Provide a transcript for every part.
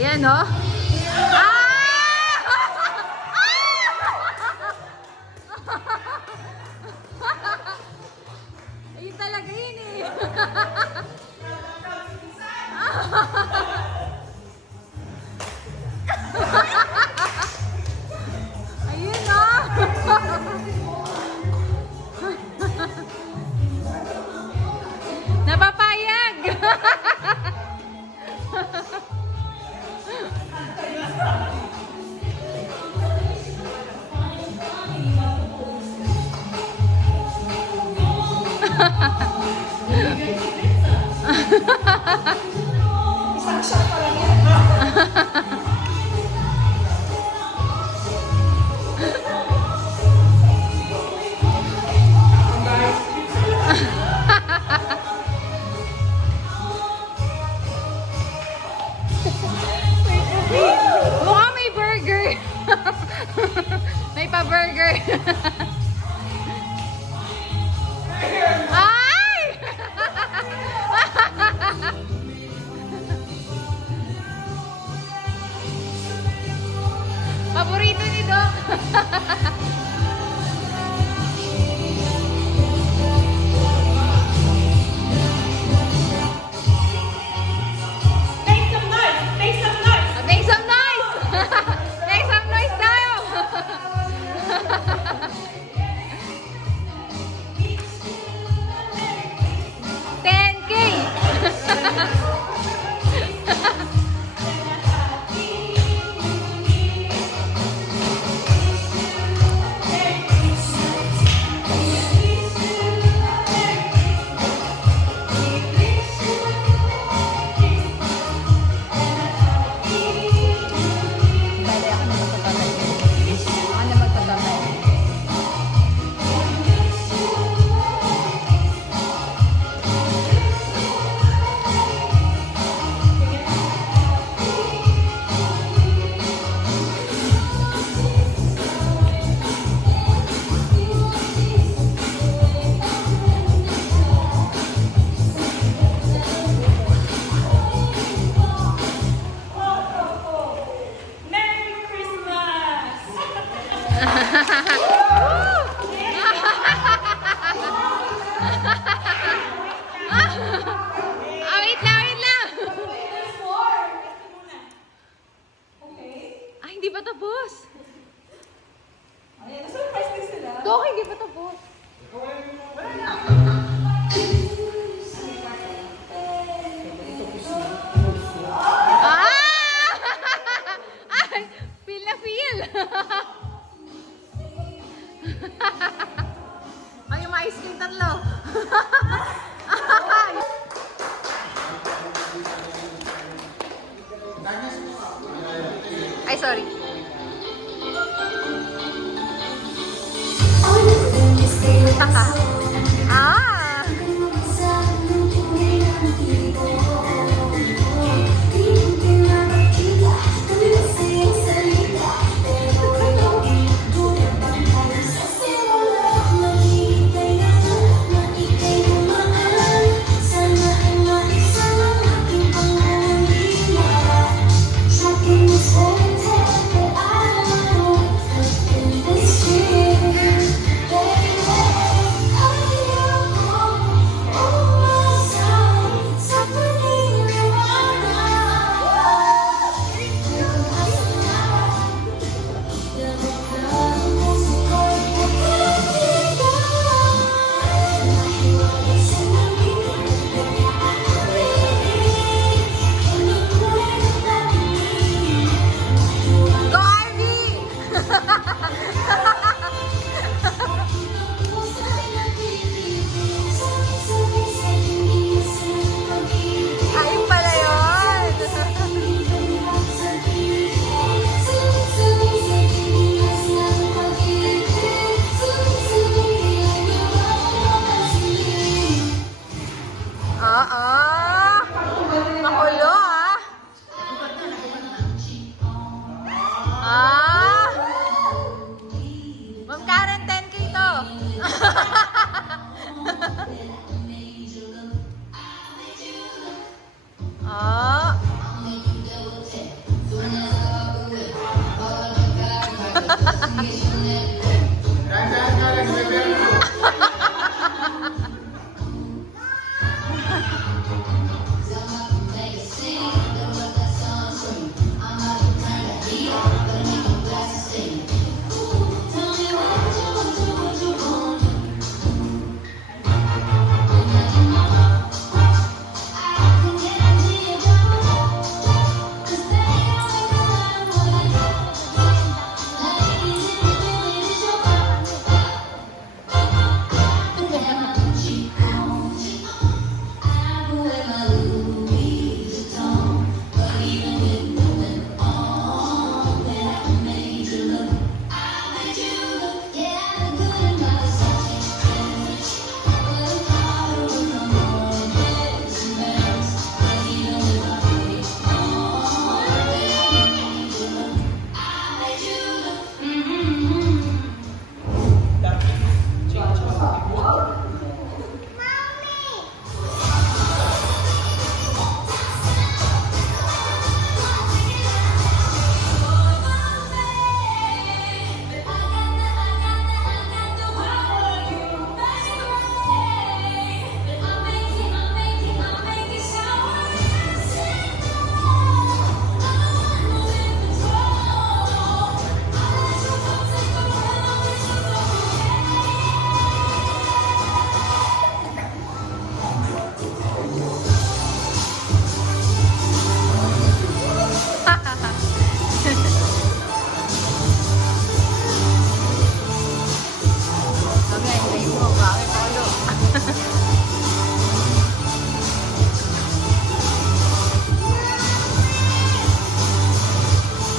Ayan, no? Ayun talaga yun eh. Ayun, no? Napapayag! Isang shot pa lang yan. Mukhang may burger. May pa-burger. Ay! Paborito ni Doc. Make some noise! Make some noise! Make some noise! Make some noise tayo! 10K! Merry Christmas! Wait lang, wait lang! Okay? Ay, hindi pa tapos. Ayan, surprise din sila. Dok, hindi pa tapos. Ah! Ay, feel na feel. Ay, yung ice cream tatlo. Ay, sorry. Ah! Oh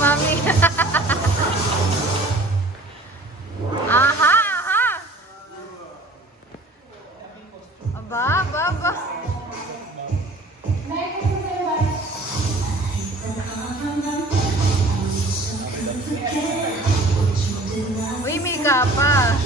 Mami. Aha, aha. Aba, aba, aba. Uy, may kapa.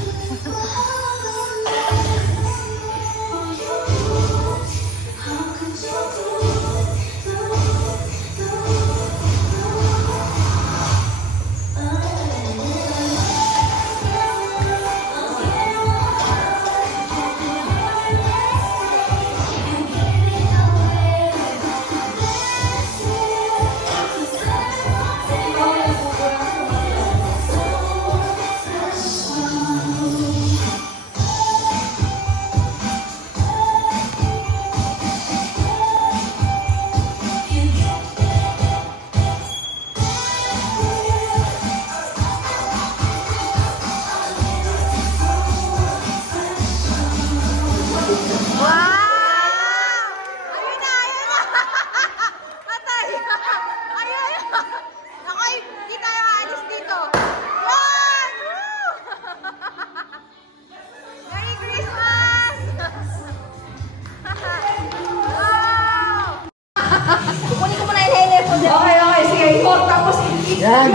Yan,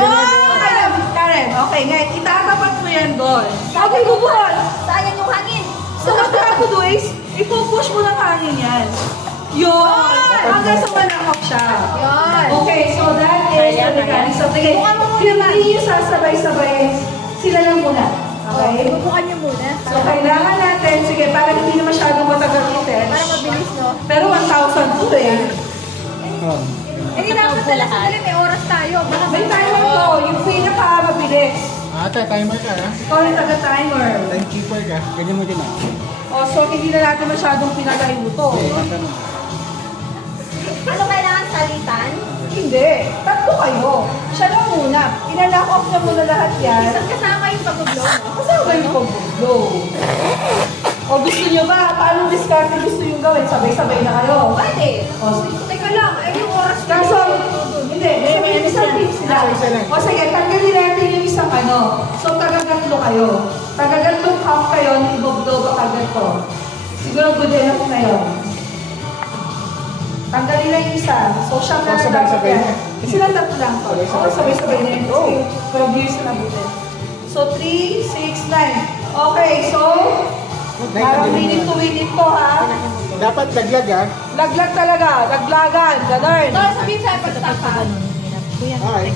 Karen, okay, ngayon, itatapat mo yan doon. Okay, bubol! Sayang yung hangin. So, after 2 days, ipupush mo ng hangin yan. Yun! Hanggang sa malakap siya. Yun. Okay, so that is the mechanics of the game. Hindi nyo sasabay-sabay. Sila lang muna. Okay? Bubukan nyo muna. So, kailangan natin, sige, para hindi na masyadong matagal itin. Para mabilis, no? Pero 1,000 po eh. Hindi naman sa lahat. May oras tayo. May timer ko, yung pinaka-mabilis. Ate, timer ka ha? Ikaw rin taga-timer. Timekeeper ka. Ganyan mo din ah. O, so hindi na natin masyadong pinag-ayuto. Okay, tatanong. Ano kailangan salitan? Hindi. Tatlo kayo. Siya lang muna. Inalock off na muna lahat yan. Isang kasama yung pag-blow, no? Kasama yung pag-blow. O gusto nyo ba? Paano discard gusto nyo gawin? Sabay-sabay na kayo. Pwede. O, Teka lang, ay yung oras kaso, hindi. May isang team sila. O sige, tanggalin natin yung isang ano. So, taga-gatlo kayo. Taga-gatlong half kayo na ibog-blow ba kagat-to. Siguro good enough na yun. Tanggalin na yung isa. So, siya na sabay-sabay na. Silang tatlo lang to. Oo, sabay-sabay na yun. Sige, 12 years na nabutin. So, 3, 6, 9. Okay, so, parang minute to minute to, ha? Dapat laglag ah. Laglag talaga. Laglagan. Ganun. So, sabihin sa'yo pag-stop ka. Okay.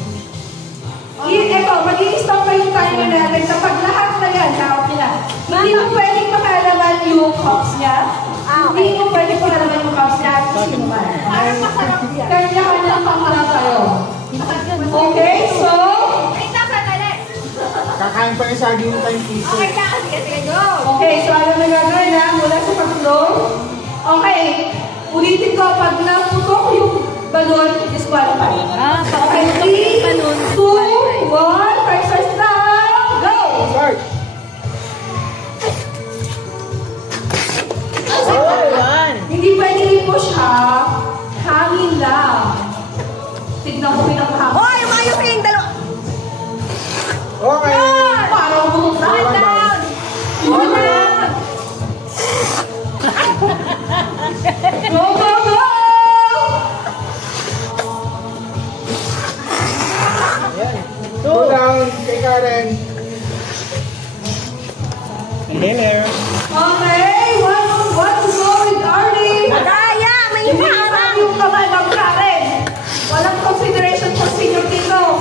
Ito, mag-i-stop pa yung timer natin kapag lahat na yan, count nila. Hindi mo pwedeng makalaman yung cups niya. Hindi mo pwedeng makalaman yung cups niya. Sino man. Parang masarap yan. Kanya-kanya pangala kayo. Okay, so... Ay, nakadali. Kakain pa yung saging yung time piso. Okay na, sige, go. Okay, so ano na gagawin ha? Mula sa paglo. Okay, ulitin ko. Pag naputok yung balon, disqualify. Okay, 3, 2, 1, 5 starts now. Go! Start! Hindi pwede i-push ha. Hangin lang. Tignan ko pinakahangin. Hoy, umayos yung dalawa. Okay! Parang buhok na. Hold down. Go, go, go! Go down kay Karen. Winner. Okay, one to go with Arnie. Kaya, may Hindi iba. harap yung kamay, mag-Karen. Walang consideration for senior Tito.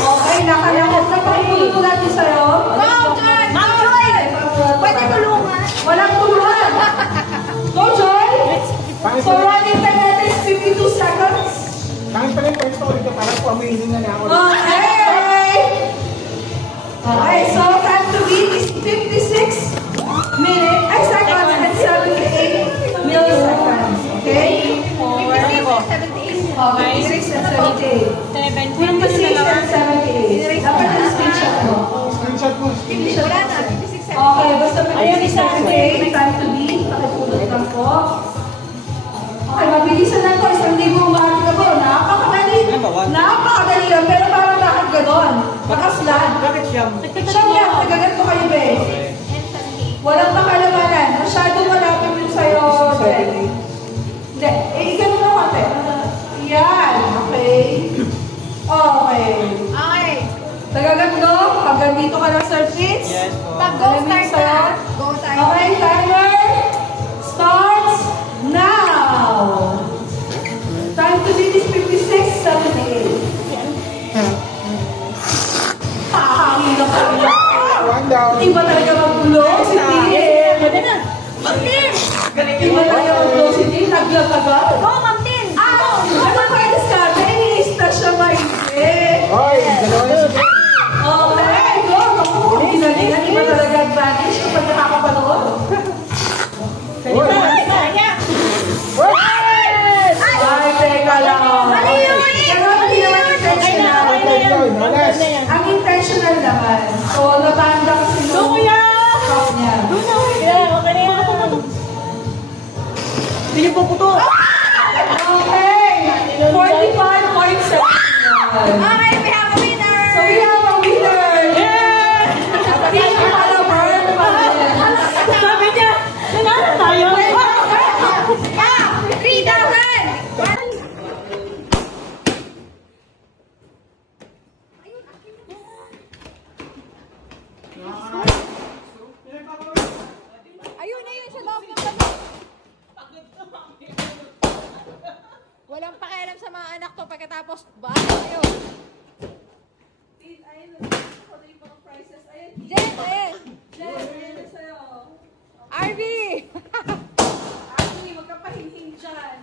Okay, nakalakot na panguluto natin sa'yo. Go, John. Ma'am Joy. Pwede tulungan. Walang tulungan. Go, Joy. So, running time natin is 52 seconds. Kain pa rin pa yung story ko para po amazing na niya ako. Okay. Okay, so time to beat is 56 minutes, seconds and 78 milliseconds. Okay? 56 and 78. 56 and 78. Dapat yung screenshot mo. Screenshot mo. Wala na, 56 seconds. Okay, basta 56 time to beat. Pakipulot lang po. Okay, mabilisan lang to. 1,000 umaati ka po. Napakadali lang. Pero parang bakit ganon? Makaslad. Bakit siyam? Siyam yan. Nagaganto kayo, be. Walang pakalamanan. Masyadong malapit yung sa'yo. Hindi. Ikaw na konti. Yan. Okay. Okay. Okay. Nagaganto. Hanggang dito ka lang, Sir Fitz. Yes po. Pag go start na. Go start. Okay, timer starts now. Time to beat is 56, 78. Hahangin na kayo. One down. Iba talaga magulo si Tim. Iba talaga magulo si Tim. Naglag agad. Go, Ma'am Tin. Ano pa yung discarte? Ini-stress siya maigi. Hoy, dalawa na si Okay, go. Naku, ginalingan. Iba talaga advantage kapag nakakapanood. Hoy! Ay, teka lang. Pero hindi naman intentional. Ang intentional naman. So, natanda kasi nung top niya. Hindi po puto. Okay. 45.7. Okay, we have a winner. So, we have a winner. Hindi siya pala burn pa rin. Sabi niya, nanalo tayo. Yeah, 3,000. Ayun na yun sa loob ng baba. Walang pakialam sa mga anak to pagkatapos bahala kayo. Jen, ayan. RV! Actually, magkapahinting dyan.